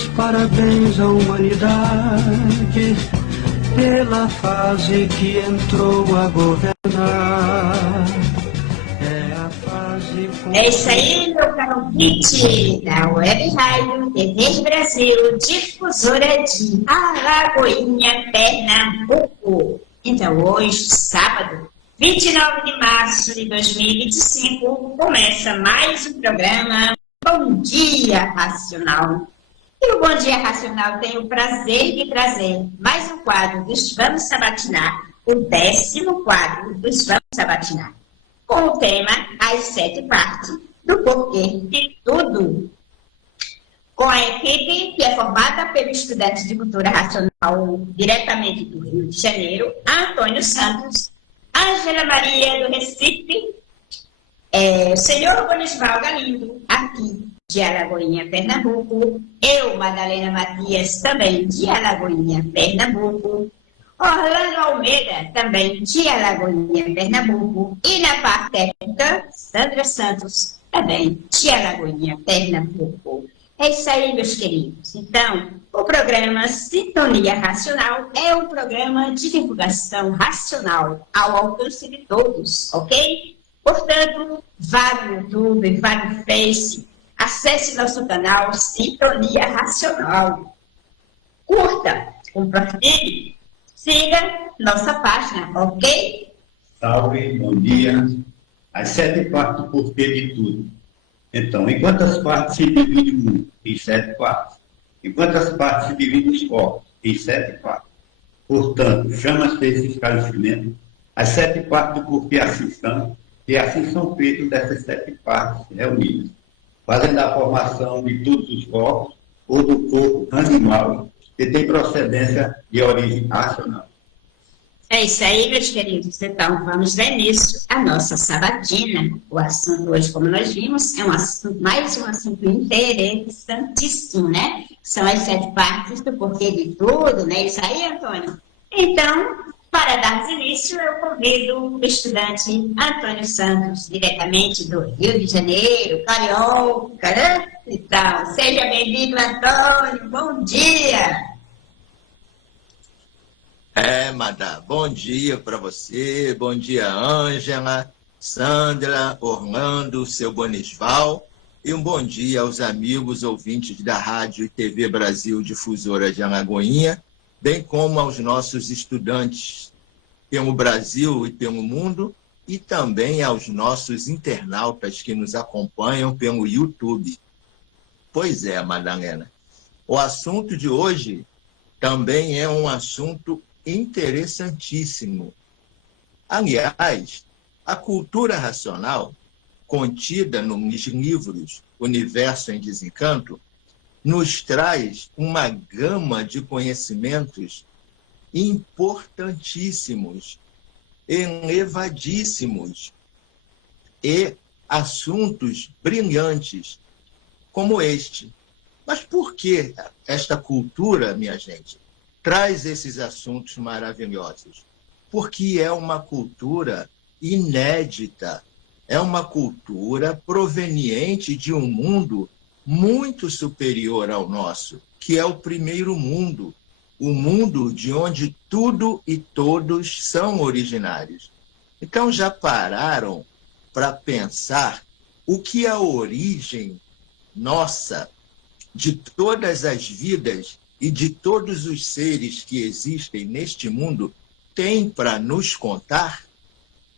meus parabéns à humanidade pela fase que entrou a governar. É a fase... É isso aí, meu caro ouvinte da Web Rádio TV Brasil, difusora de Alagoinha, Pernambuco. Então, hoje, sábado, 29 de março de 2025, começa mais um programa Bom Dia Racional. E o Bom Dia Racional tem o prazer de trazer mais um quadro dos Vamos Sabatinar, o 10º quadro dos Vamos Sabatinar, com o tema As 7 Partes do Porquê de Tudo. Com a equipe que é formada pelo estudante de cultura racional diretamente do Rio de Janeiro, Antônio Santos, Ângela Maria do Recife, o senhor Bonisval Galindo, aqui de Alagoinha, Pernambuco, eu, Madalena Matias, também de Alagoinha, Pernambuco, Orlando Almeida, também de Alagoinha, Pernambuco, e na parte técnica, Sandra Santos, também de Alagoinha, Pernambuco. É isso aí, meus queridos. Então, o programa Sintonia Racional é um programa de divulgação racional ao alcance de todos, ok? Portanto, vá no YouTube, vá no Face, acesse nosso canal Sintonia Racional. Curta, compartilhe, siga nossa página, ok? Salve, bom dia. As 7 partes do porquê de tudo. Então, em quantas partes se divide o mundo? Em 7 partes. Em quantas partes se divide os corpos? Em 7 partes. Portanto, chama-se esse esclarecimento as 7 partes do porquê assim são, e assim são feitas dessas 7 partes reunidas, fazendo a formação de todos os corpos ou do corpo animal que tem procedência de origem racional. É isso aí, meus queridos. Então, vamos dar início à nossa sabatina. O assunto hoje, como nós vimos, é mais um assunto interessantíssimo, né? São as 7 partes do porquê de tudo, né? Isso aí, Antônio? Então, para darmos início, eu convido o estudante Antônio Santos, diretamente do Rio de Janeiro, carioca, né? Então, seja bem-vindo, Antônio. Bom dia! Madá, bom dia para você, bom dia, Ângela, Sandra, Orlando, seu Bonisval, e um bom dia aos amigos ouvintes da Rádio e TV Brasil Difusora de Alagoinha, bem como aos nossos estudantes pelo Brasil e pelo mundo, e também aos nossos internautas que nos acompanham pelo YouTube. Pois é, Madalena, o assunto de hoje também é um assunto interessantíssimo. Aliás, a cultura racional, contida nos livros Universo em Desencanto, nos traz uma gama de conhecimentos importantíssimos, elevadíssimos e assuntos brilhantes como este. Mas por que esta cultura, minha gente, traz esses assuntos maravilhosos? Porque é uma cultura inédita, é uma cultura proveniente de um mundo muito superior ao nosso, que é o primeiro mundo, o mundo de onde tudo e todos são originários. Então já pararam para pensar o que a origem nossa, de todas as vidas e de todos os seres que existem neste mundo, tem para nos contar?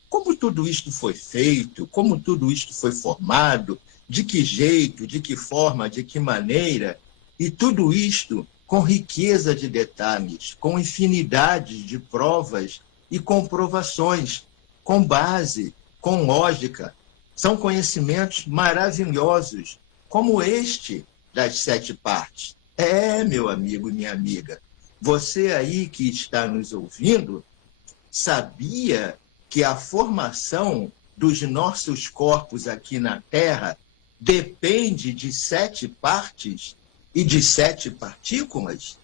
Como tudo isto foi feito, como tudo isto foi formado, de que jeito, de que forma, de que maneira, e tudo isto com riqueza de detalhes, com infinidade de provas e comprovações, com base, com lógica. São conhecimentos maravilhosos, como este das 7 partes. Meu amigo e minha amiga, você aí que está nos ouvindo, sabia que a formação dos nossos corpos aqui na Terra depende de 7 partes e de 7 partículas?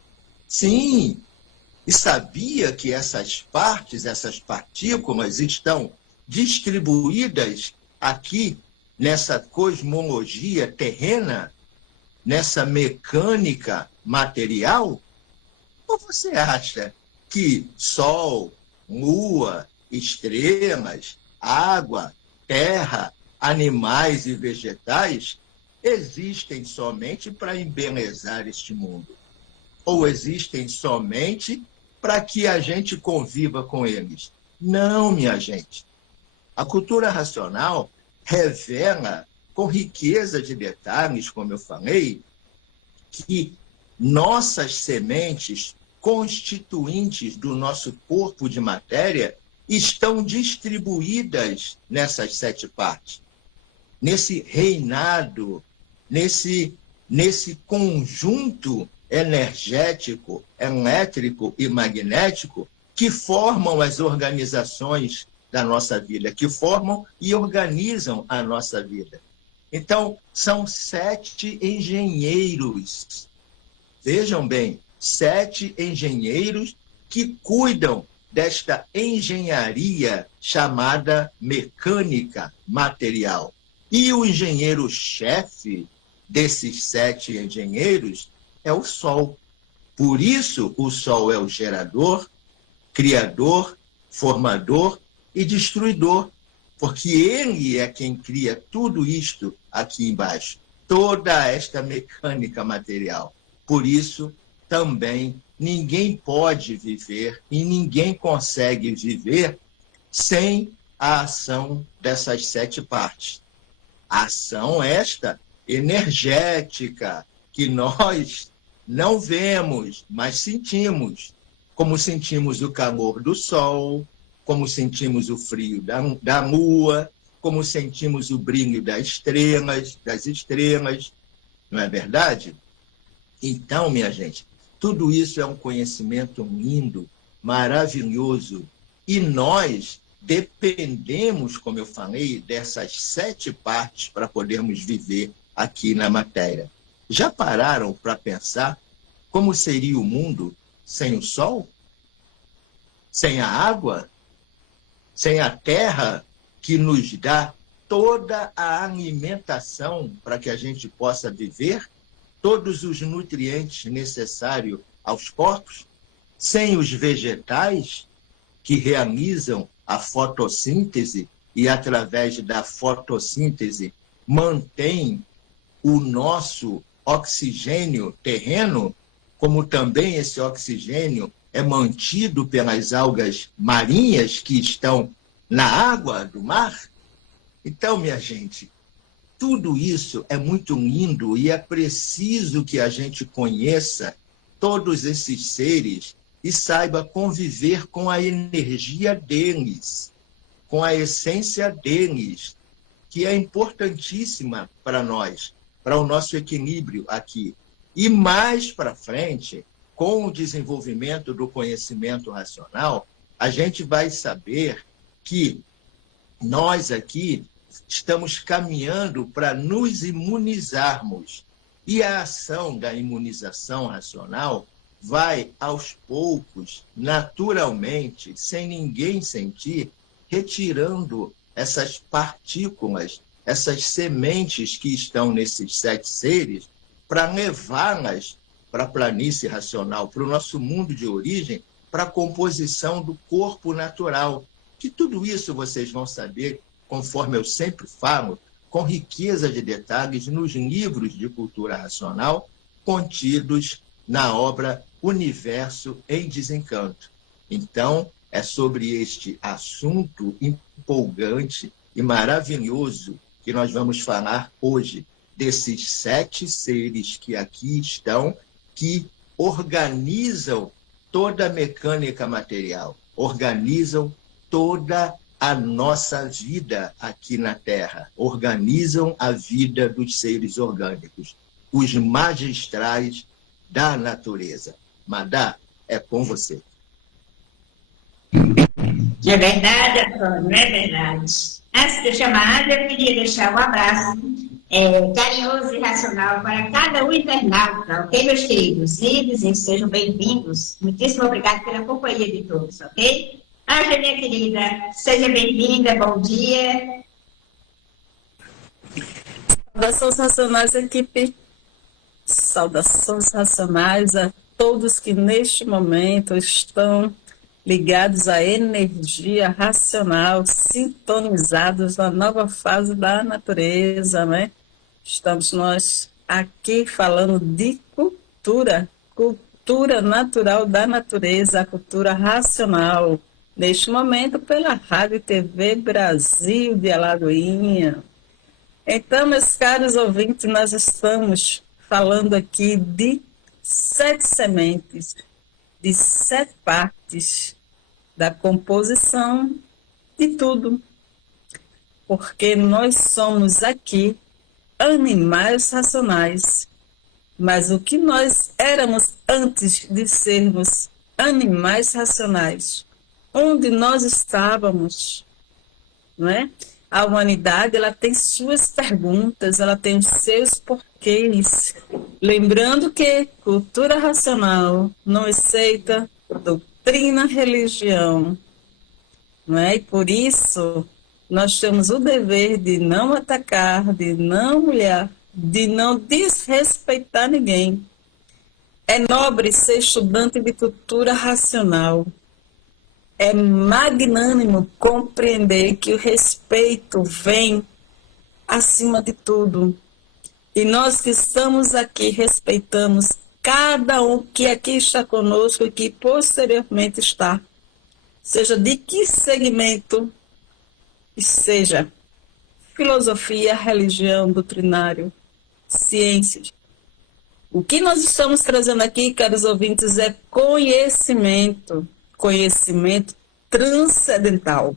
Sim, e sabia que essas partes, essas partículas estão distribuídas aqui nessa cosmologia terrena? nessa mecânica material? Ou você acha que sol, lua, estrelas, água, terra, animais e vegetais existem somente para embelezar este mundo? Ou existem somente para que a gente conviva com eles? Não, minha gente. A cultura racional revela com riqueza de detalhes, como eu falei, que nossas sementes constituintes do nosso corpo de matéria estão distribuídas nessas 7 partes, nesse reinado, nesse conjunto energético, elétrico e magnético que formam as organizações da nossa vida, que formam e organizam a nossa vida. Então, são 7 engenheiros. Vejam bem, 7 engenheiros que cuidam desta engenharia chamada mecânica material. E o engenheiro-chefe desses 7 engenheiros é o Sol. Por isso, o Sol é o gerador, criador, formador e destruidor, porque ele é quem cria tudo isto aqui embaixo, toda esta mecânica material. Por isso, também, ninguém pode viver e ninguém consegue viver sem a ação dessas 7 partes. A ação esta energética, que nós não vemos, mas sentimos, como sentimos o calor do sol, como sentimos o frio da lua, como sentimos o brilho das estrelas, não é verdade? Então, minha gente, tudo isso é um conhecimento lindo, maravilhoso, e nós dependemos, como eu falei, dessas 7 partes para podermos viver aqui na matéria. Já pararam para pensar como seria o mundo sem o sol? Sem a água? Sem a terra que nos dá toda a alimentação para que a gente possa viver? Todos os nutrientes necessários aos corpos? Sem os vegetais que realizam a fotossíntese e, através da fotossíntese, mantém o nosso oxigênio terreno, como também esse oxigênio é mantido pelas algas marinhas que estão na água do mar? Então, minha gente, tudo isso é muito lindo e é preciso que a gente conheça todos esses seres e saiba conviver com a energia deles, com a essência deles, que é importantíssima para nós, para o nosso equilíbrio aqui. E mais para frente, com o desenvolvimento do conhecimento racional, a gente vai saber que nós aqui estamos caminhando para nos imunizarmos. E a ação da imunização racional vai, aos poucos, naturalmente, sem ninguém sentir, retirando essas partículas, essas sementes que estão nesses 7 seres, para levá-las para a planície racional, para o nosso mundo de origem, para a composição do corpo natural. Que tudo isso vocês vão saber, conforme eu sempre falo, com riqueza de detalhes nos livros de cultura racional contidos na obra Universo em Desencanto. Então, é sobre este assunto empolgante e maravilhoso que nós vamos falar hoje, desses 7 seres que aqui estão, que organizam toda a mecânica material, organizam toda a nossa vida aqui na Terra, organizam a vida dos seres orgânicos, os magistrais da natureza. Madá, é com você. É verdade, Antônio, é verdade. Antes de eu chamar, eu queria deixar um abraço carinhoso e racional para cada um internauta, ok, meus queridos? E dizer que sejam bem-vindos. Muitíssimo obrigado pela companhia de todos, ok? Ângela, minha querida, seja bem-vinda, bom dia. Saudações racionais, equipe. Saudações racionais a todos que neste momento estão ligados à energia racional, sintonizados na nova fase da natureza, né? Estamos nós aqui falando de cultura natural da natureza, a cultura racional, neste momento pela Rádio e TV Brasil de Alagoinha. Então, meus caros ouvintes, nós estamos falando aqui de 7 sementes, de 7 partes da composição de tudo. Porque nós somos aqui animais racionais. Mas o que nós éramos antes de sermos animais racionais? Onde nós estávamos? Não é? A humanidade, ela tem suas perguntas, ela tem os seus porquês. Lembrando que cultura racional não aceita doutrina, religião. Não é? E por isso, nós temos o dever de não atacar, de não humilhar, de não desrespeitar ninguém. É nobre ser estudante de cultura racional. É magnânimo compreender que o respeito vem acima de tudo. E nós que estamos aqui respeitamos cada um que aqui está conosco e que posteriormente está. Seja de que segmento, seja filosofia, religião, doutrinário, ciências. O que nós estamos trazendo aqui, caros ouvintes, é conhecimento. Conhecimento transcendental,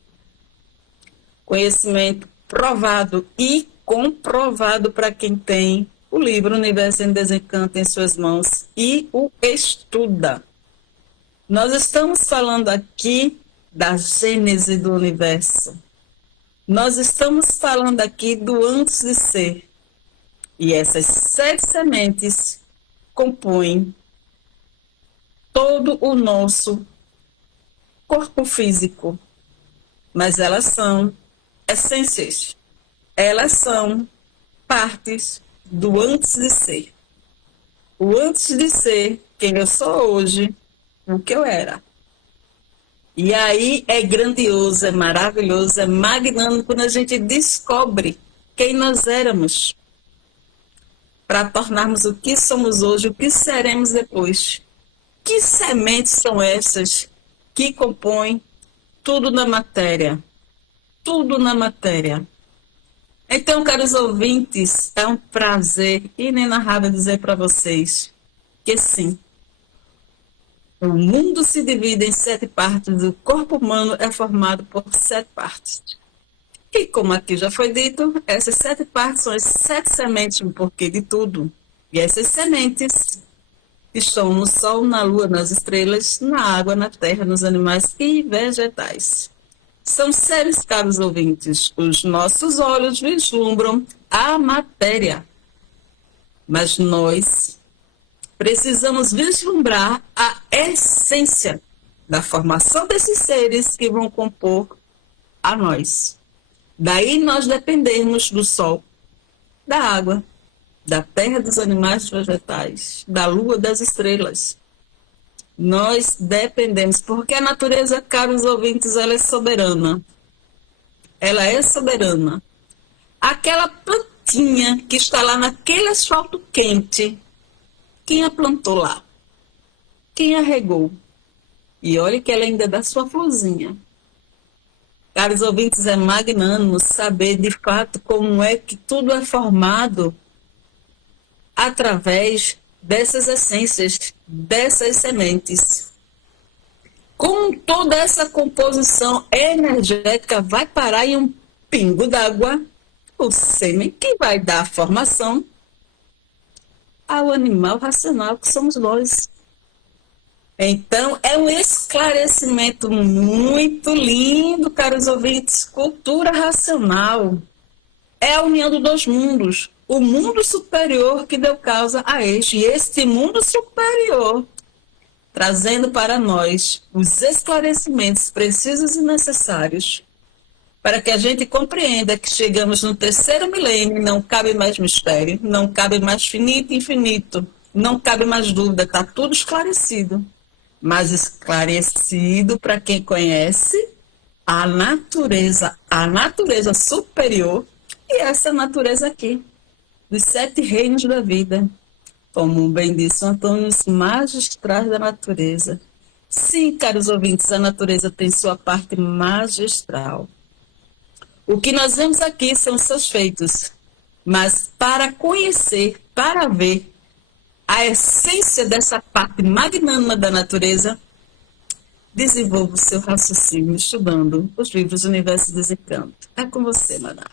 conhecimento provado e comprovado para quem tem o livro Universo em Desencanto em suas mãos e o estuda. Nós estamos falando aqui da gênese do universo. Nós estamos falando aqui do antes de ser. E essas 7 sementes compõem todo o nosso corpo físico, mas elas são essências, elas são partes do antes de ser. O antes de ser, quem eu sou hoje, o que eu era. E aí é grandioso, é maravilhoso, é magnânimo quando a gente descobre quem nós éramos, para tornarmos o que somos hoje, o que seremos depois. Que sementes são essas que compõem tudo na matéria? Tudo na matéria. Então, caros ouvintes, é um prazer inenarrável dizer para vocês que sim, o mundo se divide em 7 partes, o corpo humano é formado por 7 partes. E como aqui já foi dito, essas 7 partes são as 7 sementes, o porquê de tudo. E essas sementes estão no sol, na lua, nas estrelas, na água, na terra, nos animais e vegetais. São seres, caros ouvintes, os nossos olhos vislumbram a matéria. Mas nós precisamos vislumbrar a essência da formação desses seres que vão compor a nós. Daí nós dependemos do sol, da água, da terra, dos animais e vegetais, da lua, das estrelas. Nós dependemos, porque a natureza, caros ouvintes, ela é soberana. Ela é soberana. Aquela plantinha que está lá naquele asfalto quente, quem a plantou lá? Quem a regou? E olha que ela ainda dá sua florzinha. Caros ouvintes, é magnânimo saber de fato como é que tudo é formado através dessas essências, dessas sementes. Como toda essa composição energética vai parar em um pingo d'água, o sêmen que vai dar a formação ao animal racional que somos nós. Então, é um esclarecimento muito lindo, caros ouvintes. Cultura racional é a união dos 2 mundos. O mundo superior que deu causa a este. E este mundo superior, trazendo para nós os esclarecimentos precisos e necessários para que a gente compreenda que chegamos no 3º milênio, não cabe mais mistério, não cabe mais finito e infinito, não cabe mais dúvida, está tudo esclarecido. Mas esclarecido para quem conhece a natureza superior e essa natureza aqui, dos 7 reinos da vida. Como bem disse o Antônio, os magistrais da natureza. Sim, caros ouvintes, a natureza tem sua parte magistral. O que nós vemos aqui são seus feitos, mas para conhecer, para ver a essência dessa parte magnânima da natureza, desenvolva o seu raciocínio estudando os livros Universo e Desencanto. É com você, Maná.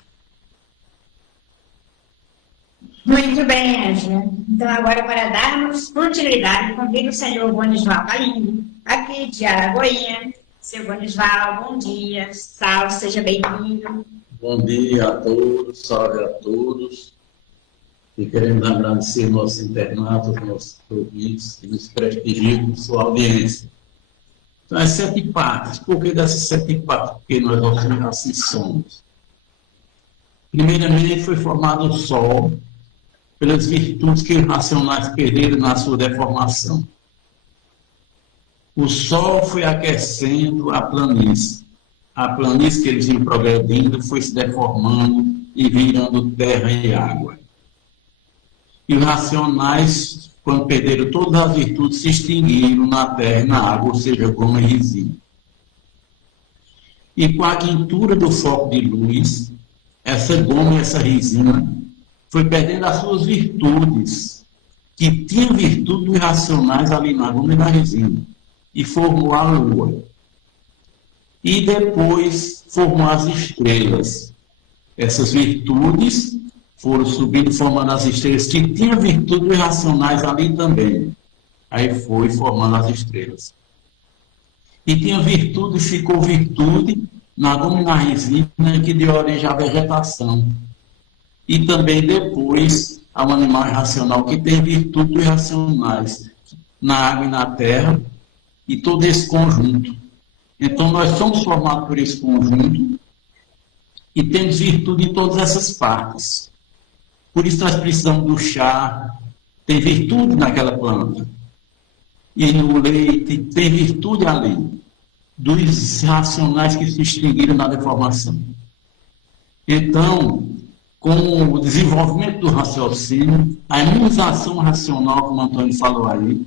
Muito bem, Ângela. Então, agora, para darmos continuidade, convido o senhor Bonisval Galindo, aqui de Aragoinha. Seu Bonisval, bom dia. Salve, seja bem-vindo. Bom dia a todos, salve a todos. E queremos agradecer nossos internatos, nossos ouvintes, que nos prestigiam com sua audiência. Então, as 7 partes. Por que dessas 7 partes? Porque nós assim somos. Primeiramente, foi formado o Sol, pelas virtudes que os racionais perderam na sua deformação. O Sol foi aquecendo a planície. A planície que eles iam progredindo foi se deformando e virando terra e água. E os racionais, quando perderam todas as virtudes, se extinguiram na terra e na água, ou seja, goma e resina. E com a quintura do foco de luz, essa goma e essa resina foi perdendo as suas virtudes, que tinham virtudes racionais ali na goma e na resina, e formou a Lua. E depois formou as estrelas. Essas virtudes foram subindo, formando as estrelas, que tinham virtudes racionais ali também. Aí foi formando as estrelas. E tinha virtude, ficou virtude na goma e na resina, que deu origem à vegetação. E também depois ao animal irracional, que tem virtudes racionais na água e na terra, e todo esse conjunto. Então, nós somos formados por esse conjunto e temos virtude em todas essas partes. Por isso, nós precisamos do chá, tem virtude naquela planta. E no leite, tem virtude ali, dos racionais que se extinguiram na deformação. Então, com o desenvolvimento do raciocínio, a imunização racional, como o Antônio falou aí,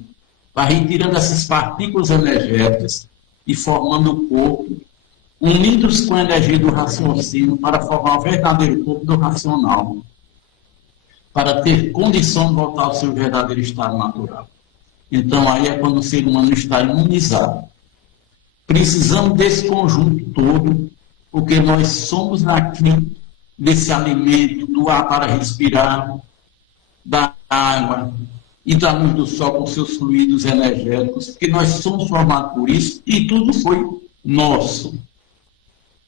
vai retirando essas partículas energéticas e formando o corpo, unindo-se com a energia do raciocínio para formar o verdadeiro corpo do racional, para ter condição de voltar ao seu verdadeiro estado natural. Então, aí é quando o ser humano está imunizado. Precisamos desse conjunto todo, porque nós somos aqui desse alimento, do ar para respirar, da água e da luz do sol com seus fluidos energéticos, porque nós somos formados por isso e tudo foi nosso,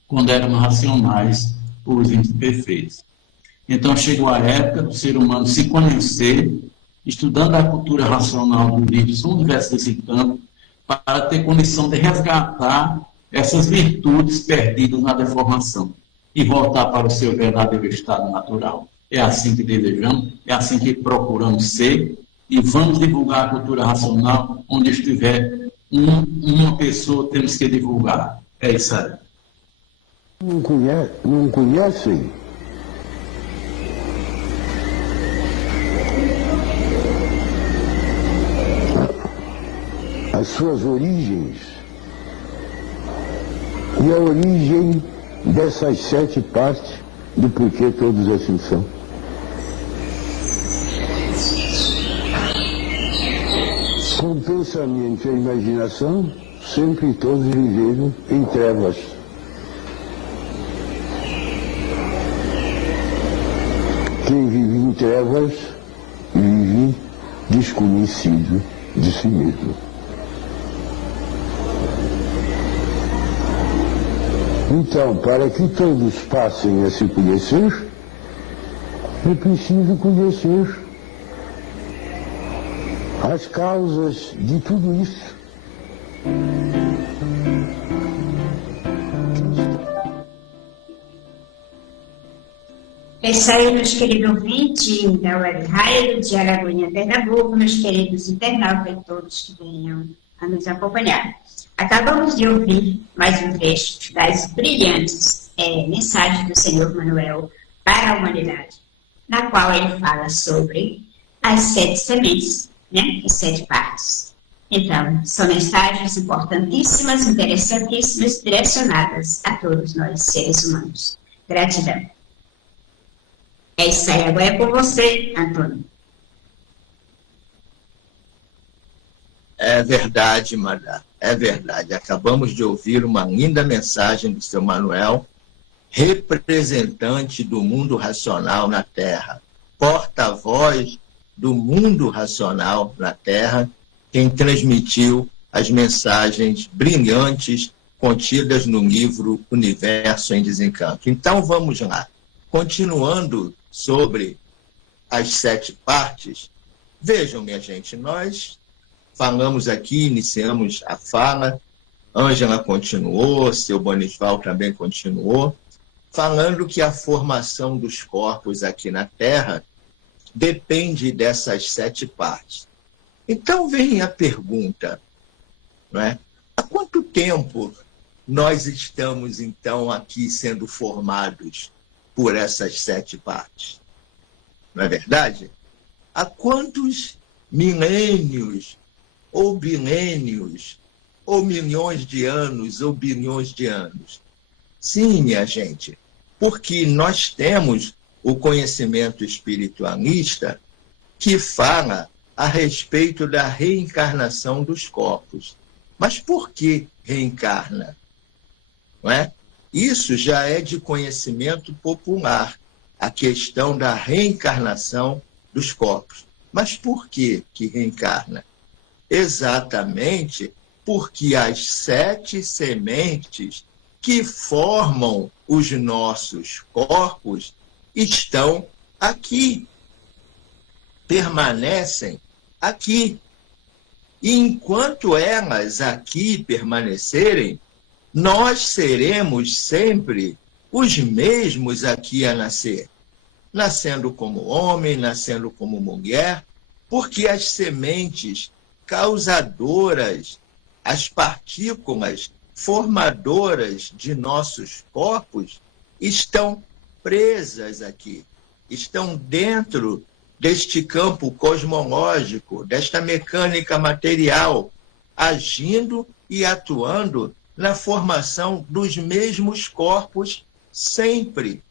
quando éramos racionais, puros e perfeitos. Então chegou a época do ser humano se conhecer, estudando a cultura racional do livro O Universo Desencanto, para ter condição de resgatar essas virtudes perdidas na deformação e voltar para o seu verdadeiro estado natural. É assim que desejamos, é assim que procuramos ser, e vamos divulgar a cultura racional onde estiver uma pessoa, temos que divulgar. É isso aí. Não conhecem as suas origens e a origem dessas 7 partes do porquê todos assim são. Com o pensamento e a imaginação, sempre todos viveram em trevas. Quem vive em trevas, vive desconhecido de si mesmo. Então, para que todos passem a se conhecer, é preciso conhecer as causas de tudo isso. É isso aí, meus queridos ouvintes da Web Rádio de Araguinha, Pernambuco, meus queridos internautas e todos que venham a nos acompanhar. Acabamos de ouvir mais um trecho das brilhantes mensagens do Senhor Manuel para a humanidade, na qual ele fala sobre as 7 sementes, né? As 7 partes. Então, são mensagens importantíssimas, interessantíssimas, direcionadas a todos nós, seres humanos. Gratidão. É isso aí, agora é com você, Antônio. É verdade, Madá, é verdade. Acabamos de ouvir uma linda mensagem do seu Manuel, representante do mundo racional na Terra, porta-voz do mundo racional na Terra, quem transmitiu as mensagens brilhantes contidas no livro Universo em Desencanto. Então, vamos lá. Continuando sobre as 7 partes, vejam, minha gente, nós falamos aqui, iniciamos a fala, Ângela continuou, seu Bonisval também continuou, falando que a formação dos corpos aqui na Terra depende dessas 7 partes. Então vem a pergunta, não é? Há quanto tempo nós estamos, então, aqui sendo formados por essas 7 partes? Não é verdade? Há quantos milênios, ou bilênios, ou milhões de anos, ou bilhões de anos? Sim, minha gente, porque nós temos o conhecimento espiritualista que fala a respeito da reencarnação dos corpos. Mas por que reencarna? Não é? Isso já é de conhecimento popular, a questão da reencarnação dos corpos. Mas por que reencarna? Exatamente porque as 7 sementes que formam os nossos corpos estão aqui, permanecem aqui. E enquanto elas aqui permanecerem, nós seremos sempre os mesmos aqui a nascer, nascendo como homem, nascendo como mulher, porque as sementes causadoras, as partículas formadoras de nossos corpos estão presas aqui, estão dentro deste campo cosmológico, desta mecânica material, agindo e atuando na formação dos mesmos corpos sempre,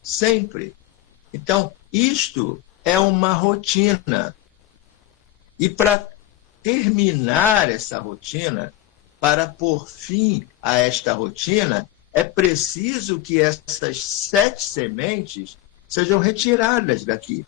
sempre. Então, isto é uma rotina. E para terminar essa rotina, para pôr fim a esta rotina, é preciso que essas 7 sementes sejam retiradas daqui.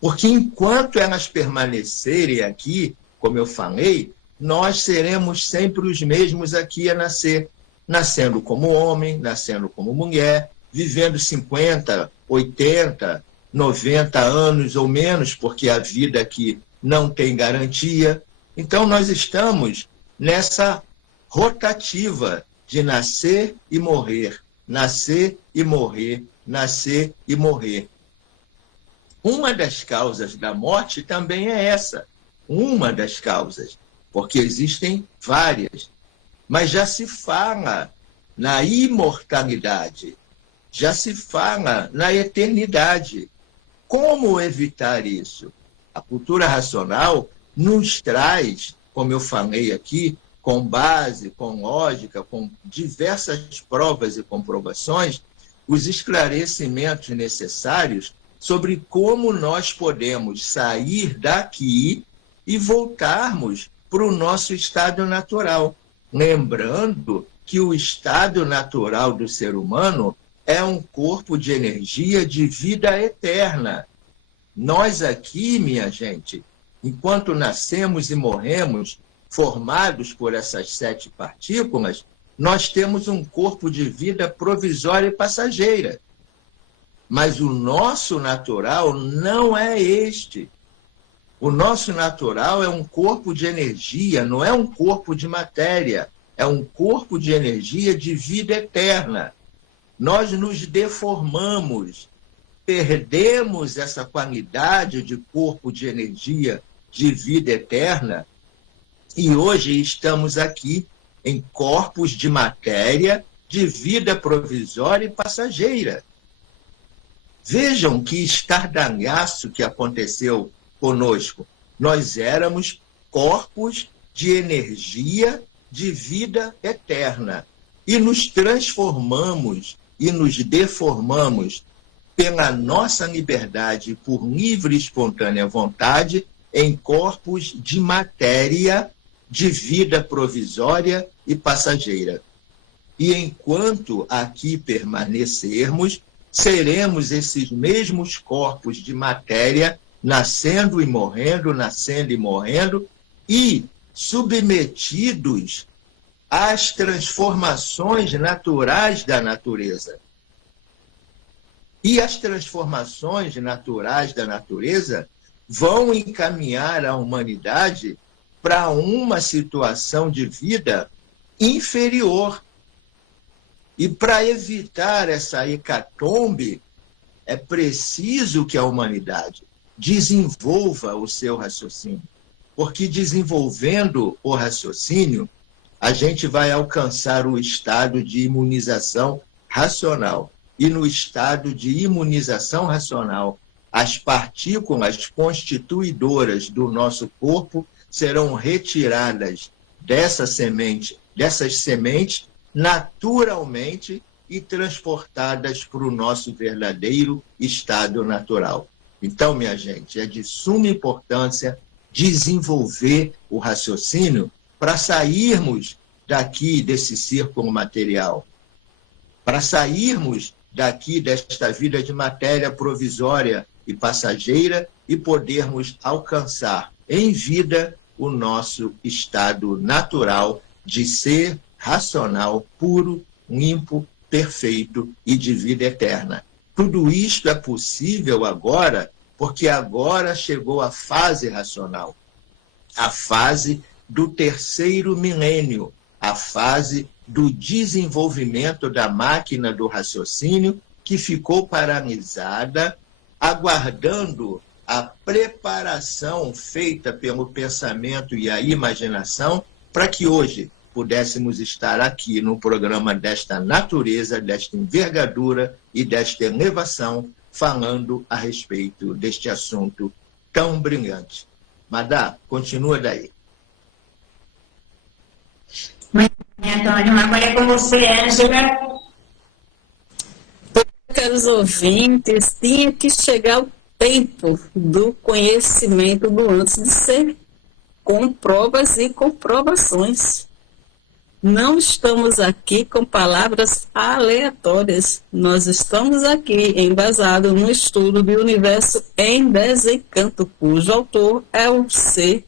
Porque enquanto elas permanecerem aqui, como eu falei, nós seremos sempre os mesmos aqui a nascer, nascendo como homem, nascendo como mulher, vivendo 50, 80, 90 anos ou menos, porque a vida aqui não tem garantia. Então, nós estamos nessa rotativa de nascer e morrer, nascer e morrer, nascer e morrer. Uma das causas da morte também é essa, uma das causas, porque existem várias, mas já se fala na imortalidade, já se fala na eternidade. Como evitar isso? A cultura racional nos traz, como eu falei aqui, com base, com lógica, com diversas provas e comprovações, os esclarecimentos necessários sobre como nós podemos sair daqui e voltarmos para o nosso estado natural. Lembrando que o estado natural do ser humano é um corpo de energia de vida eterna. Nós aqui, minha gente, enquanto nascemos e morremos, formados por essas 7 partículas, nós temos um corpo de vida provisória e passageira. Mas o nosso natural não é este. O nosso natural é um corpo de energia, não é um corpo de matéria. É um corpo de energia de vida eterna. nós nos deformamos, perdemos essa qualidade de corpo, de energia, de vida eterna, e hoje estamos aqui em corpos de matéria, de vida provisória e passageira. Vejam que estardalhaço que aconteceu conosco. Nós éramos corpos de energia, de vida eterna, e nos transformamos e nos deformamos pela nossa liberdade, por livre e espontânea vontade, em corpos de matéria, de vida provisória e passageira. E enquanto aqui permanecermos, seremos esses mesmos corpos de matéria, nascendo e morrendo, e submetidos às transformações naturais da natureza. E as transformações naturais da natureza vão encaminhar a humanidade para uma situação de vida inferior. E para evitar essa hecatombe, é preciso que a humanidade desenvolva o seu raciocínio. Porque desenvolvendo o raciocínio, a gente vai alcançar o estado de imunização racional. E no estado de imunização racional, as partículas constituidoras do nosso corpo serão retiradas dessas sementes naturalmente e transportadas para o nosso verdadeiro estado natural. Então, minha gente, é de suma importância desenvolver o raciocínio para sairmos daqui desse círculo material, para sairmos daqui desta vida de matéria provisória e passageira e podermos alcançar em vida o nosso estado natural de ser racional, puro, limpo, perfeito e de vida eterna. Tudo isto é possível agora, porque agora chegou a fase racional, a fase do terceiro milênio, a fase do desenvolvimento da máquina do raciocínio que ficou paralisada, aguardando a preparação feita pelo pensamento e a imaginação para que hoje pudéssemos estar aqui no programa desta natureza, desta envergadura e desta elevação, falando a respeito deste assunto tão brilhante. Madá, continua daí. Muito bem, Antônio. Agora é com você, Ângela. Caros ouvintes, tinha que chegar o tempo do conhecimento do antes de ser, com provas e comprovações. Não estamos aqui com palavras aleatórias. Nós estamos aqui embasados no estudo do universo em desencanto, cujo autor é o ser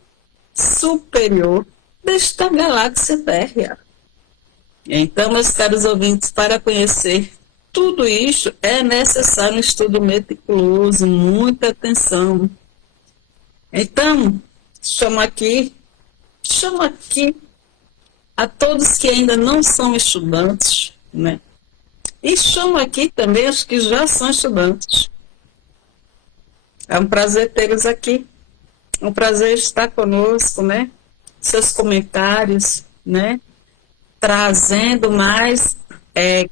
superior desta galáxia Terra. Então, meus caros ouvintes, para conhecer tudo isso é necessário um estudo meticuloso, muita atenção. Então, chamo aqui a todos que ainda não são estudantes, né? E chamo aqui também os que já são estudantes. É um prazer tê-los aqui. É um prazer estar conosco, né? Seus comentários, né? Trazendo mais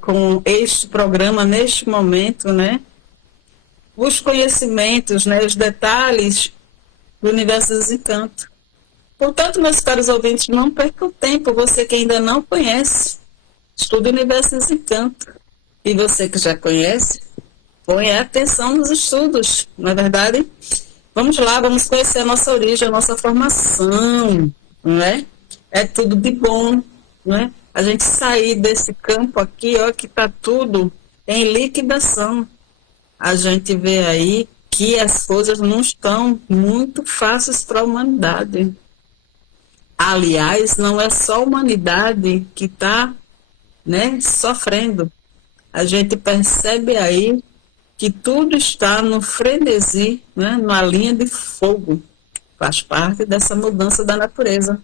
com este programa, neste momento, né? Os conhecimentos, né? Os detalhes do universo do desencanto. Portanto, meus caros ouvintes, não percam tempo. Você que ainda não conhece, estude o universo do desencanto. E você que já conhece, põe atenção nos estudos, não é verdade? Vamos lá, vamos conhecer a nossa origem, a nossa formação, não é? É tudo de bom, não é? A gente sair desse campo aqui, ó, que está tudo em liquidação. A gente vê aí que as coisas não estão muito fáceis para a humanidade. Aliás, não é só a humanidade que está, né, sofrendo. A gente percebe aí que tudo está no frenesi, né, na linha de fogo. Faz parte dessa mudança da natureza.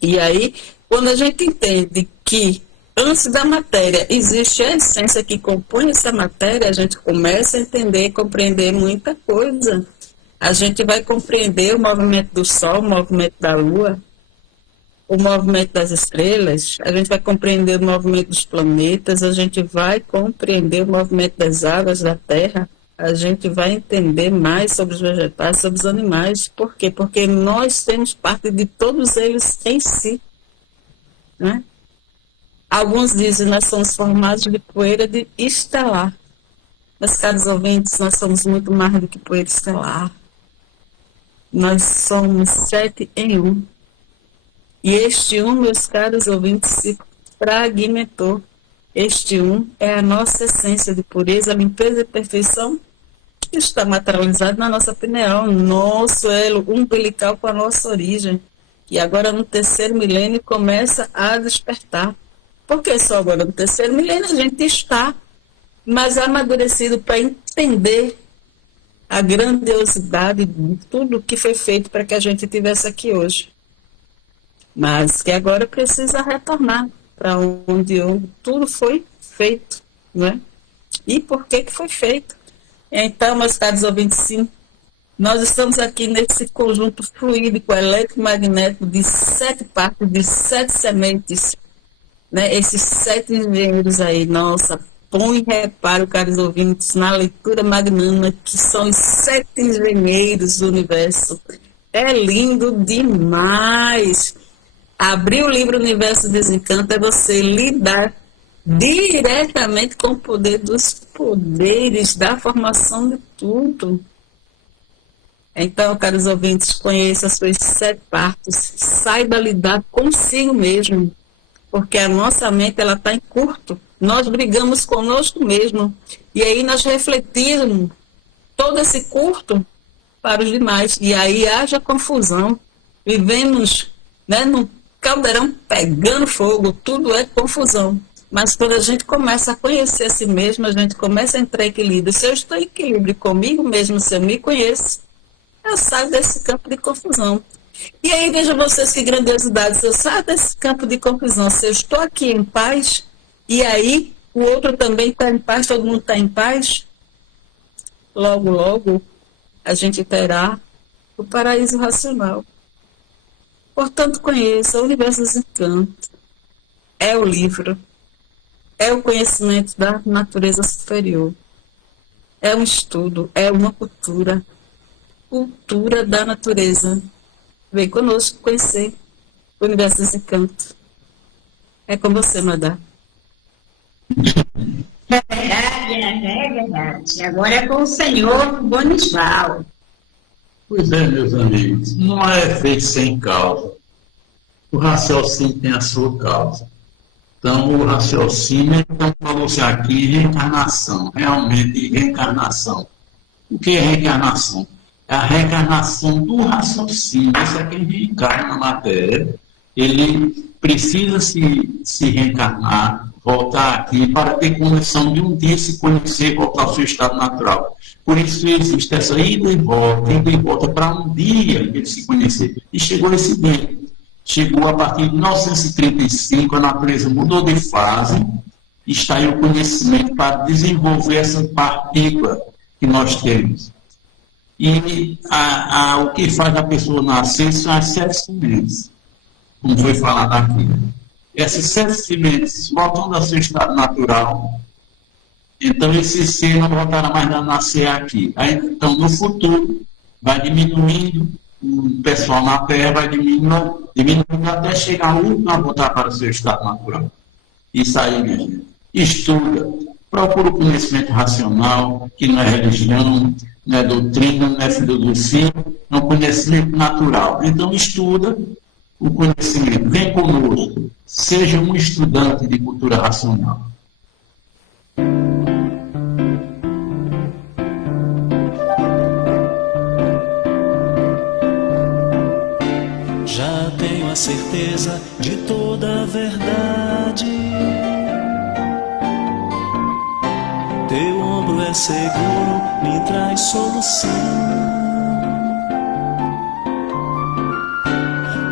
E aí, quando a gente entende que antes da matéria. Existe a essência que compõe essa matéria, a gente começa a entender, compreender muita coisa. A gente vai compreender o movimento do Sol, o movimento da Lua, o movimento das estrelas, a gente vai compreender o movimento dos planetas, a gente vai compreender o movimento das águas da Terra, a gente vai entender mais sobre os vegetais, sobre os animais. Por quê? Porque nós temos parte de todos eles em si, né? Alguns dizem que nós somos formados de poeira de estelar. Meus caros ouvintes, nós somos muito mais do que poeira estelar. Nós somos 7 em 1. E este 1, meus caros ouvintes, se fragmentou. Este 1 é a nossa essência de pureza, limpeza e perfeição, que está materializado na nossa pineal, nosso elo umbilical com a nossa origem. E agora no terceiro milênio começa a despertar. Porque só agora no terceiro milênio a gente está mais amadurecido para entender a grandiosidade de tudo que foi feito para que a gente estivesse aqui hoje. Mas que agora precisa retornar para onde tudo foi feito, né? E por que foi feito? Então, meus caros ouvintes, sim, nós estamos aqui nesse conjunto fluídico eletromagnético de 7 partes, de 7 sementes, né? Esses 7 engenheiros aí, nossa, põe reparo, caros ouvintes, na leitura magnânima, que são os 7 engenheiros do universo. É lindo demais! Abrir o livro Universo Desencanta é você lidar diretamente com o poder dos poderes, da formação de tudo. Então, caros ouvintes, conheça as suas 7 partes, saiba lidar consigo mesmo, porque a nossa mente ela está em curto. Nós brigamos conosco mesmo, e aí nós refletimos todo esse curto para os demais, e aí haja confusão. Vivemos, né, num caldeirão pegando fogo, tudo é confusão. Mas quando a gente começa a conhecer a si mesmo, a gente começa a entrar em equilíbrio. Se eu estou em equilíbrio comigo mesmo, se eu me conheço, eu saio desse campo de confusão. E aí vejam vocês que grandiosidade, se eu saio desse campo de confusão, se eu estou aqui em paz, e aí o outro também está em paz, todo mundo está em paz, logo, logo, a gente terá o paraíso racional. Portanto, conheça o Universo Desencanta. É o livro, é o conhecimento da natureza superior, é um estudo, é uma cultura da natureza. Vem conosco conhecer o Universo Desencanta. É com você, Madá. É verdade. Agora é com o senhor Bonisval. Pois é, meus amigos, não há efeito sem causa. O raciocínio tem a sua causa. Então, o raciocínio, então, falou-se aqui, reencarnação, realmente reencarnação. O que é reencarnação? É a reencarnação do raciocínio. Esse é quem reencarna na matéria. Ele precisa se reencarnar, voltar aqui, para ter condição de um dia se conhecer, voltar ao seu estado natural. Por isso existe essa ida e volta, para um dia ele se conhecer. E chegou esse dia. Chegou a partir de 1935, a natureza mudou de fase, está aí o conhecimento para desenvolver essa partícula que nós temos. E o que faz a pessoa nascer são as 7 sementes, como foi falado aqui. Essas 7 sementes voltam ao seu estado natural, então esse ser não voltará mais a nascer aqui. Aí, então, no futuro, vai diminuindo, o pessoal na Terra vai diminuindo até chegar a última a voltar para o seu estado natural. Isso aí, minha gente. Estuda, procura o conhecimento racional, que não é religião, não é doutrina, não é filosofia, é um conhecimento natural. Então, estuda o conhecimento, vem conosco, seja um estudante de cultura racional. Já tenho a certeza de toda a verdade. Teu ombro é seguro, me traz solução.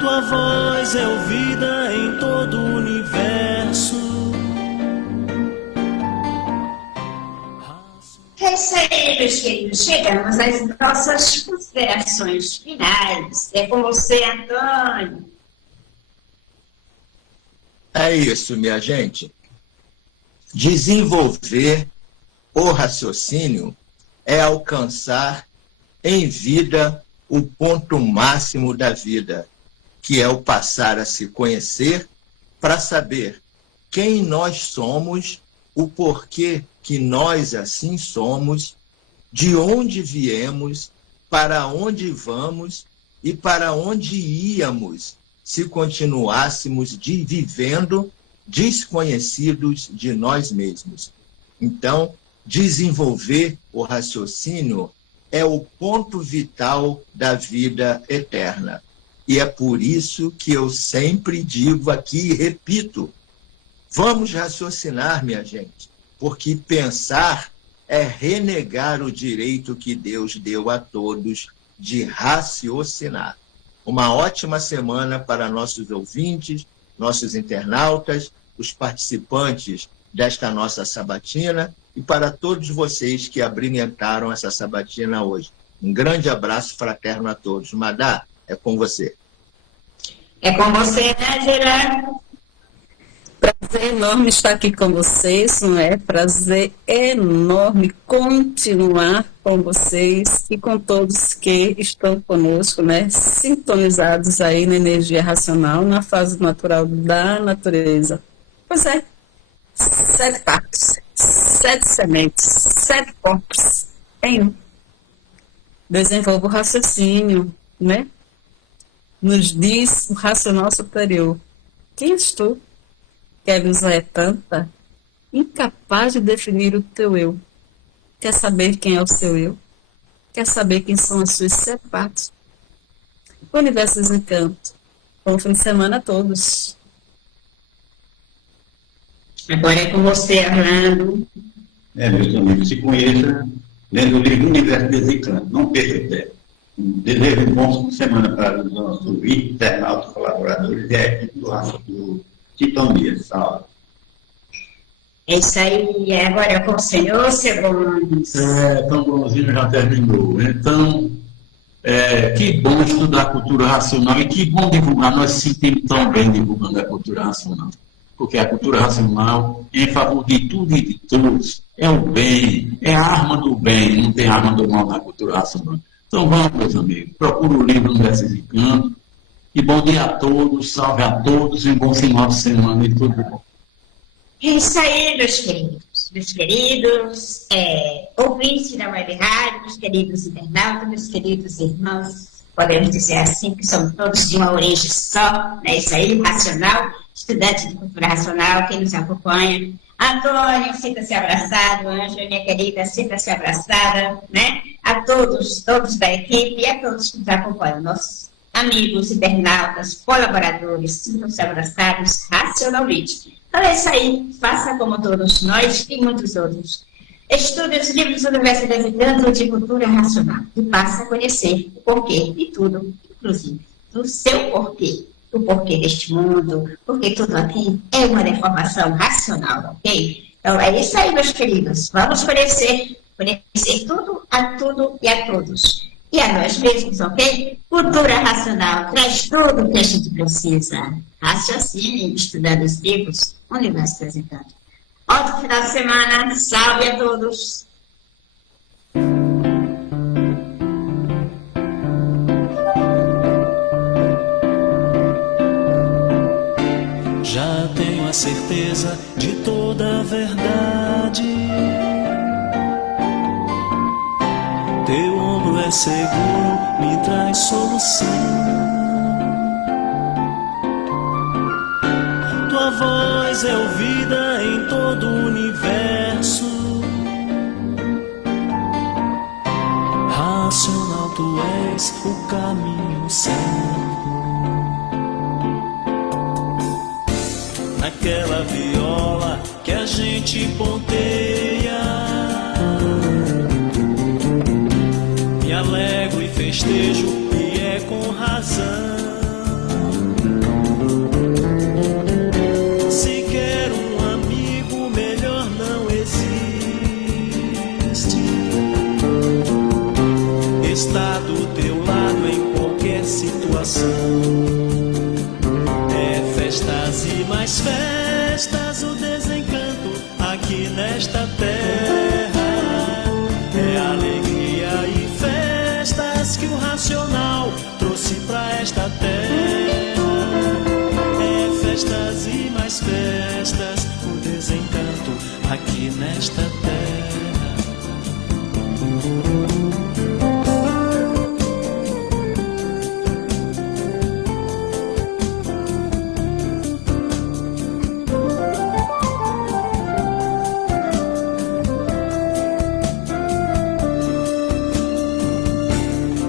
Tua voz é ouvida em todo o universo. isso aí, meus queridos. Chegamos às nossas considerações finais. É com você, Antônio. É isso, minha gente. Desenvolver o raciocínio é alcançar em vida o ponto máximo da vida, que é o passar a se conhecer para saber quem nós somos, o porquê que nós assim somos, de onde viemos, para onde vamos e para onde íamos se continuássemos vivendo desconhecidos de nós mesmos. Então, desenvolver o raciocínio é o ponto vital da vida eterna. E é por isso que eu sempre digo aqui e repito, vamos raciocinar, minha gente, porque pensar é renegar o direito que Deus deu a todos de raciocinar. Uma ótima semana para nossos ouvintes, nossos internautas, os participantes desta nossa sabatina e para todos vocês que abrilhantaram essa sabatina hoje. Um grande abraço fraterno a todos. Madá, é com você. É com você, Nájera. Prazer enorme estar aqui com vocês, não é? Prazer enorme continuar com vocês e com todos que estão conosco, né? Sintonizados aí na energia racional, na fase natural da natureza. Pois é, 7 partes, 7 sementes, 7 corpos em um. Desenvolva o raciocínio, né? Nos diz o racional superior. Quem és tu? Que a ilusão é tanta, incapaz de definir o teu eu. Quer saber quem é o seu eu? Quer saber quem são as suas 7 partes? O Universo Desencanto. Bom fim de semana a todos. Agora é com você, Orlando. Meus amigos, se conheça, lendo o livro Universo Desencanto. Não perca ideia. Desejo um bom fim de semana para os nossos ouvintes, internautas, colaboradores e a equipe do Titonia. Salve. É isso aí. Agora é com o senhor, Segundos. Tão bonzinho já terminou. Então, que bom estudar a cultura racional e que bom divulgar. Nós sentimos tão bem divulgando a cultura racional. Porque a cultura racional é em favor de tudo e de todos. É o bem, é a arma do bem, não tem arma do mal na cultura racional. Então vamos, meus amigos, procura o livro Universo Desencanto. E bom dia a todos, salve a todos e um bom final de semana e tudo bom. É isso aí, meus queridos ouvintes da Web Rádio, meus queridos internautas, meus queridos irmãos, podemos dizer assim, que somos todos de uma origem só, é isso aí, racional, estudante de cultura racional, quem nos acompanha. Antônio, sinta-se abraçado, Ângela, minha querida, sinta-se abraçada, né? A todos da equipe e a todos que nos acompanham, nossos amigos, internautas, colaboradores, sintam-se abraçados racionalmente. Então é isso aí, faça como todos nós e muitos outros. Estude os livros do Universo Desencanto de cultura racional e passe a conhecer o porquê de tudo, inclusive do seu porquê. O porquê deste mundo, porque tudo aqui é uma deformação racional, ok? Então é isso aí, meus queridos. Vamos conhecer tudo e a todos. E a nós mesmos, ok? Cultura racional traz tudo o que a gente precisa. Raciocínio, estudando os livros, Universo Desencanto. Ótimo final de semana, salve a todos! Já tenho a certeza de toda a verdade. Teu ombro é seguro, me traz solução. Tua voz é ouvida em todo o universo. Racional, tu és o caminho certo. Naquela viola que a gente ponteia, me alegro e festejo, e é com razão. Se quero um amigo, melhor não existe. festas e mais festas, o desencanto aqui nesta terra. É alegria e festas que o racional trouxe pra esta terra. É festas e mais festas, o desencanto aqui nesta terra.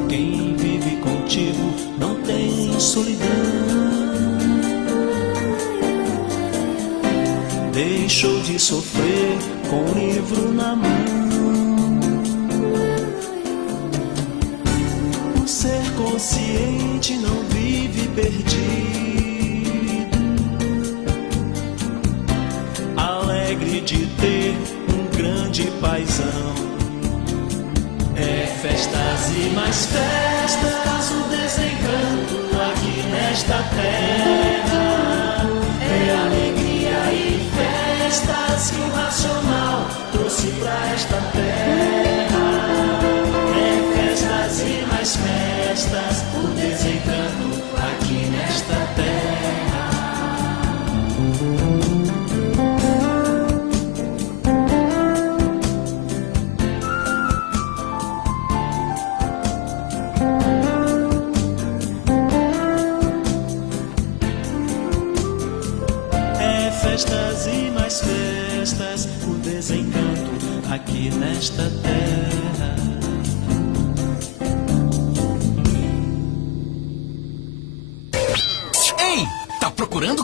Quem vive contigo não tem solidão. Deixou de sofrer com o livro na mão. O ser consciente não vive perdido, alegre de ter um grande paizão. É festas e mais festas, o desencanto aqui nesta terra. É alegria e festas que o racional trouxe pra esta terra. É festas e mais festas, o desencanto aqui nesta terra. É festas e mais festas, o desencanto aqui nesta terra. Ei, tá procurando